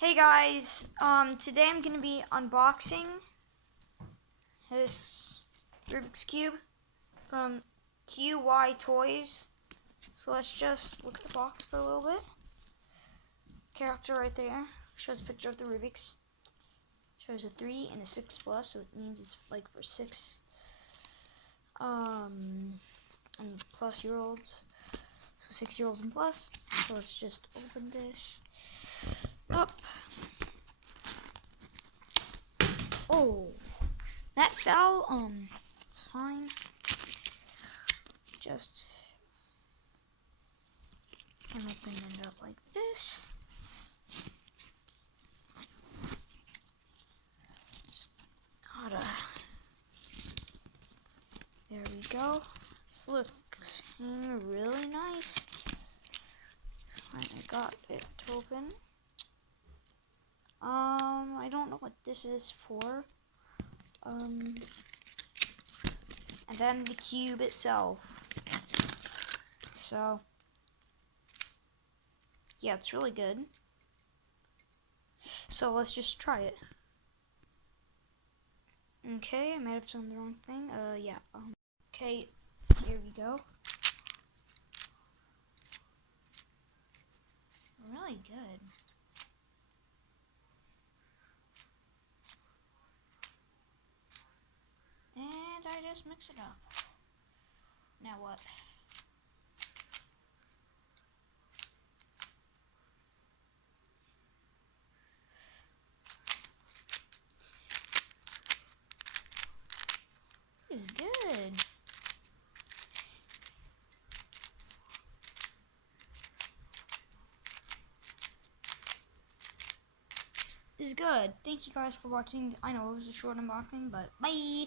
Hey guys, today I'm gonna be unboxing this Rubik's Cube from Qiyi Toys. So let's just look at the box for a little bit. Character right there shows a picture of the Rubik's. Shows a 3 and a 6 plus, so it means it's like for 6 and plus year olds. So 6-year-olds and plus. So let's just open this up. Oh, that fell. It's fine. Just can open it up like this. Just gotta. There we go. This looks really nice. I got it open. I don't know what this is for. And then the cube itself. So, yeah, it's really good. So let's just try it. Okay, I might have done the wrong thing. Yeah. Okay, here we go. Really good. And I just mix it up. Now what? This is good. This is good. Thank you guys for watching. I know it was a short unboxing, but bye!